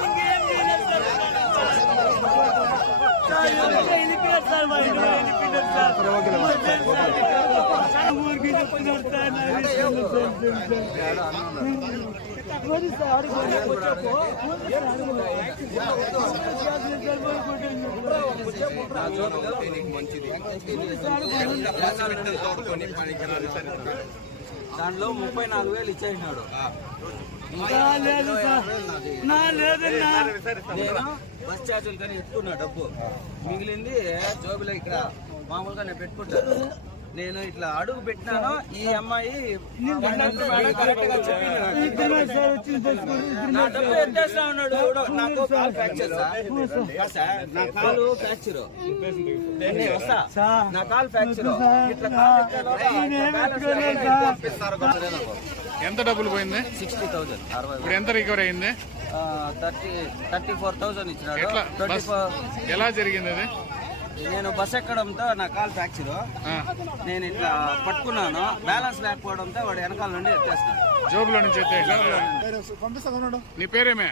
ఇంకేం చేయలేదు సార్ దాంట్లో ముప్పై నాలుగు వేలు ఇచ్చేసినాడు. నేను బస్ ఛార్జీలు కానీ ఎత్తుకున్నా డబ్బు. మిగిలింది జోబులో ఇక్కడ మామూలుగా నేను పెట్టుకుంటాను. నేను ఇట్లా అడుగు పెట్టినాను ఈ అమ్మాయి నా డబ్బు ఎత్తేస్తా ఉన్నాడు? ఎవడో. నాకు కాలు ఫ్రాక్చర్ నా కాలు వస్తా. నా కాలు. ఇట్లా. ఎంత డబ్బులు పోయింది? Sixty thousand. అరవై ఇప్పుడు ఎంత రికవర్ అయింది? థర్టీ థర్టీ ఫోర్ థౌసండ్ ఇచ్చినాడు. ఎలా జరిగింది అది? నేను బస్ ఎక్కడంతో నా కాలు ఫ్రాక్చర్ నేను ఇట్లా పట్టుకున్నాను. బ్యాలెన్స్ లేకపోవడంతో వాడు వెనకాల నుండి ఎత్తేస్తాను జోబులో నుంచి ఎత్తే నీ పేరేమే?